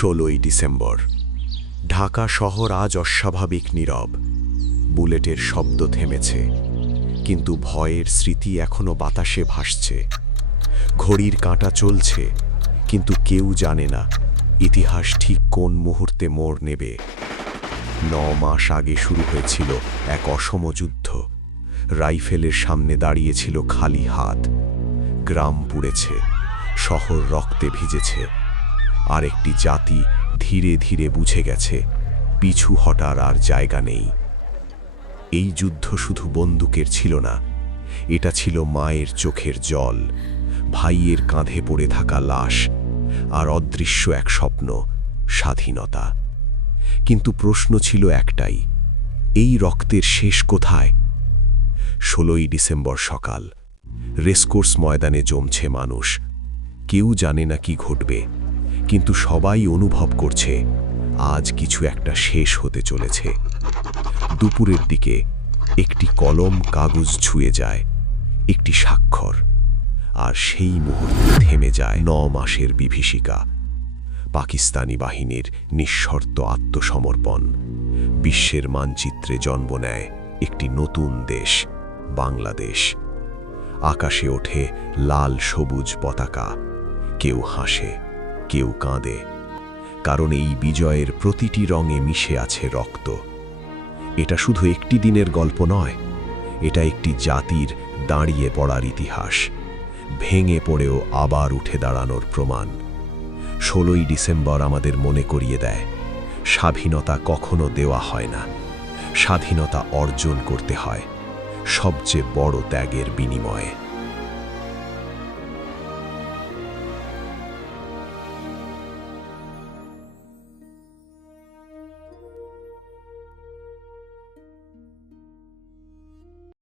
ষোলোই ডিসেম্বর। ঢাকা শহর আজ অস্বাভাবিক নীরব। বুলেটের শব্দ থেমেছে, কিন্তু ভয়ের স্মৃতি এখনও বাতাসে ভাসছে। ঘড়ির কাঁটা চলছে, কিন্তু কেউ জানে না ইতিহাস ঠিক কোন মুহূর্তে মোড় নেবে। ন মাস আগে শুরু হয়েছিল এক অসম যুদ্ধ। রাইফেলের সামনে দাঁড়িয়েছিল খালি হাত। গ্রাম পুড়েছে, শহর রক্তে ভিজেছে। আর একটি জাতি ধীরে ধীরে বুঝে গেছে, পিছু হটার আর জায়গা নেই। এই যুদ্ধ শুধু বন্দুকের ছিল না, এটা ছিল মায়ের চোখের জল, ভাইয়ের কাঁধে পড়ে থাকা লাশ, আর অদৃশ্য এক স্বপ্ন, স্বাধীনতা। কিন্তু প্রশ্ন ছিল একটাই, এই রক্তের শেষ কোথায়? ষোলোই ডিসেম্বর সকাল, রেসকোর্স ময়দানে জমছে মানুষ, কেউ জানে না কি ঘটবে। কিন্তু সবাই অনুভব করছে, আজ কিছু একটা শেষ হতে চলেছে। দুপুরের দিকে একটি কলম কাগজ ছুঁয়ে যায়, একটি স্বাক্ষর, আর সেই মুহূর্তে থেমে যায় ন মাসের বিভীষিকা। পাকিস্তানি বাহিনীর নিঃশর্ত আত্মসমর্পণ, বিশ্বের মানচিত্রে জন্ম নেয় একটি নতুন দেশ, বাংলাদেশ। আকাশে ওঠে লাল সবুজ পতাকা, কেউ হাসে কেউ কাঁদে, কারণ এই বিজয়ের প্রতিটি রঙে মিশে আছে রক্ত। এটা শুধু একটি দিনের গল্প নয়, এটা একটি জাতির দাঁড়িয়ে পড়ার ইতিহাস, ভেঙে পড়েও আবার উঠে দাঁড়ানোর প্রমাণ। ষোলোই ডিসেম্বর আমাদের মনে করিয়ে দেয়, স্বাধীনতা কখনো দেওয়া হয় না, স্বাধীনতা অর্জন করতে হয়, সবচেয়ে বড় ত্যাগের বিনিময়ে।